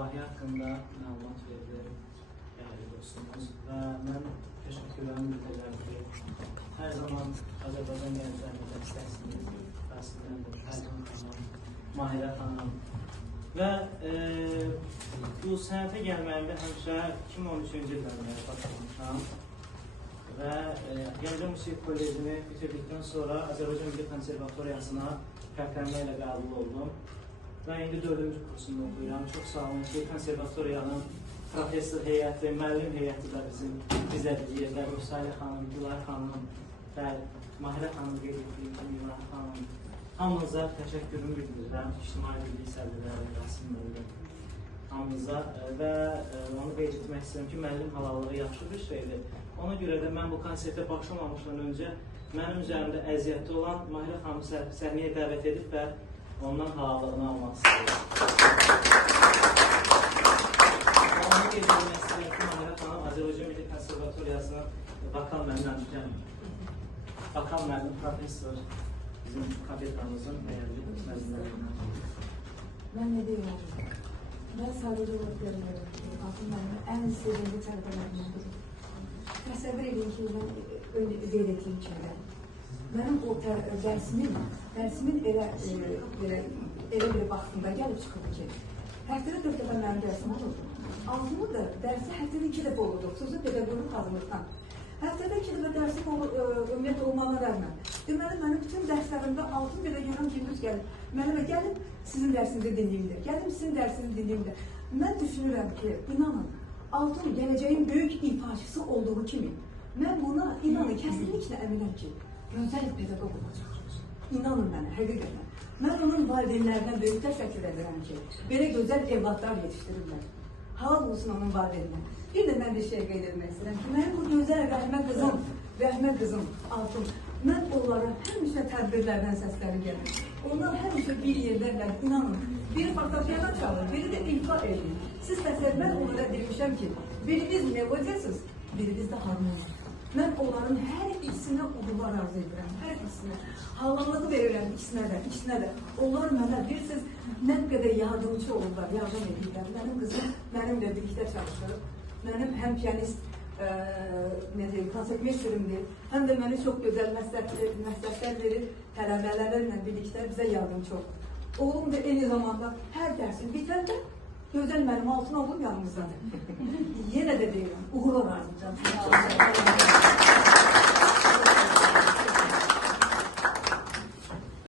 layihə haqqında məlumat verdi dəyərli dostumuz və mən təşəkkürlərimi bildirirəm ki, hər zaman Azərbaycan gənclərini dəstəksiniz, təsirləndir, Fərzan xanım, Mahirə xanım və bu sənətə gəlməyimdə həmişə 2013-cü ildə mənə başlamışam və Gəncə Musiqi Kollecini bitirdikdən sonra Azərbaycan Milli Konservatoriyasına fərqlənmə ilə qəbul oldum və indi 4-cü kursunda oxuyuram. Çox sağ olun ki, konservatoriyanın professor heyəti, müəllim heyəti də bizə deyir. Rüsaylə xanım, Gülar xanım və Mahirə xanım qeyd etdiyim Gülar xanım. Hamınıza təşəkkürümü bildirirəm. İctimai Birlik Sədrləri, Rasim müəllim hamınıza və onu qeyd etmək istəyirəm ki, müəllim halallığı yaxşı bir şeydir. Ona görə də mən bu konsertə başlamamışdan öncə mənim üzərimdə əziyyətli olan Mahirə xanımı səhnəyə dəvət edib və ondan halallığını almaq istəyirəm. Onu qeyd etmək istəyirəm ki, Mahirə xanım Azərbaycan Milli Konservatoriyasının vokal müəllim professor bizim kafedramızın dəyərli müəllimlərindən. Mən nə deyirəm? Mən sadəcə olaraq görmüyorum. Altın mənim ən sevimli tələbələrimdən biri. Təsəvvür edin ki, mən qeyd etdiyim kimi, mənim o dərsimin elə bir vaxtında gəlib çıxırdı ki, həftədə 4 dəfə mənim dərsim olurdu. Altımı da dərsi həftədə 2 dəfə olurdu, xüsusi pedaqoqluq hazırlıqdan. Həftədə 2 dəfə dərsim ümumiyyətlə olmağına rəğmən. Deməli, mənim bütün dərslərimdə altın belə görəm gündüz gəlib. Mənimə gəlib sizin dərsinizi dinləyimdə, gəlib sizin dərsinizi dinləyimdə. Mən düşünürəm ki, inanın, altın gələcəyin böyük ifaçısı olduğu kimi, mən buna inanın, kəsinliklə əminəm ki, gözəl pedaqoq olacaq. İnanın mənə, həqiqətən. Mən onun valideynlərinə böyük təşəkkür edirəm ki, belə gözəl evladlar yetişdirirlər. Halal olsun onun valideyninə. Bir də mən bir şey qeyd etmək istəyirəm ki, mənim bu gözəl rəhmə qızım, Altın, mən onlara həmişə tədbirlərdən səsləri gəlir. Onlar həmişə bir yerlərlə, inanın, biri fortepiano çalır, biri də ifa edir. Siz təsəvvür, mən onlara demişəm ki, biriniz melodiyasız, biriniz də harmoniya. Mən onların hər ikisinə uğurlar arzu edirəm, hər ikisinə. Hallanlığı verirəm ikisinə də. Onlar mənə bilirsiniz, nə qədər yardımcı olurlar, yardım edirlər. Mənim qızım mənimlə birlikdə çalışır. Mənim həm piyanist, konsertmeysterimdir, həm də mənə çox gözəl məsləhətlər verir, tələbələrlə birlikdə bizə yardımcı olur. Oğlum da eyni zamanda hər dərsin bitəndə gözəl mənim Altın oğlum yanımızdadır. Yenə də deyirəm, uğurlar arzu edirəm.